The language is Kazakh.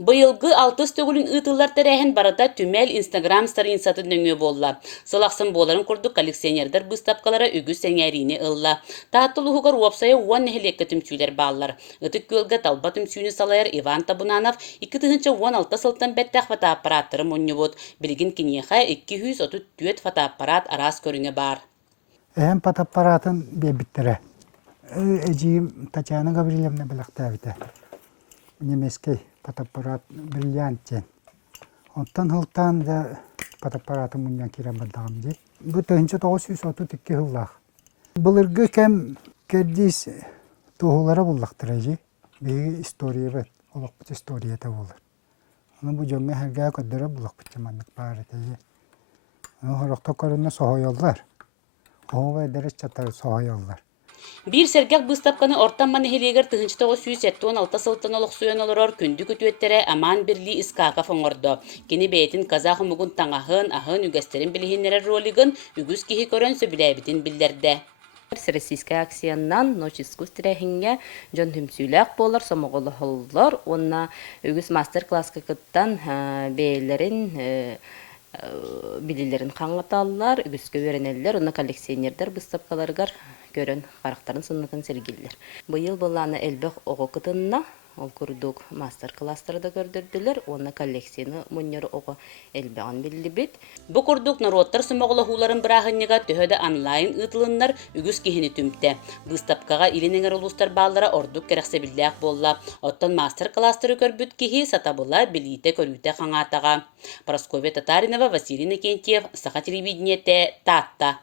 Быйылгы 6 төгүлүн ытылар тәрәһен барыта түмәл Instagram страницатын дөңгө болла. Сылақсын боларын курдук коллекционердар выставкалара үгүс сәңәрини ылла. Тааттылугар уопсая уон нехилекке түмчүлер баллар. Ытык көлгө талба түмчүнү салайар Иван Табунанов 2016 сылтан бәттәк фотоаппараттары муннюбут. Билигин кинеха 234 фотоаппарат арас көрүңе бар. Эм фотоаппаратын бебиттере. Эжим Татьяна Гаврилевна билактабыта. Немецкий фотоаппарат бриллиантен. Оттан хылтан да фотоаппараты муньян кире бадам ди. Бу 1932 хыллах. Былыргы кем кердис тоолара буллактыр эжи. Беги история бет. Олок бут история та болар. Аны бу жөмме херге көдөрө булак бутчаманнык бар эти. Аны хорокто көрүнө сохойоллар. Ова дерес чатар сохойоллар. Bir sergek выставканы ортан манехелегер тыгынчы 976 сылтан олықсуен олорор күнді күтуеттере аман бірли искаға фоңордо. Кені бәйтін казахы мұгын таңахын, ахын үгестерін білігенлері ролигін үгіз кихи көрін сөбіләбітін білдерді. Российская акцияннан ночь искусства хинге жон хүмсүләк болар, сомоголы холлар, онна үгіз мастер-класска кыттан бәйлерин билилерин қаңғаталар, үгізгі өренелер, онна коллекционердер выставкаларгар көрін қарақтарын сыннатын сергелдер. Бұйыл боланы әлбек оғы кытынна, ол күрдік мастер-класстарды көрдірділер, оны коллекцияны мұннері оғы әлбеғын білді бет. Бұ күрдік народтар сымоғылы хуларын бірағыннеға төхеді онлайн ұтылынлар үгіз кехіні түмті. Выставкаға илінеңер ұлыстар баллара ордық керексе білдәк болла. Оттан мастер-класстары көрбіт кехи сатабыла білейті көрүйті қаңатаға. Парасковия Татаринова, Василий Накентьев, Саха телевидениете, Татта.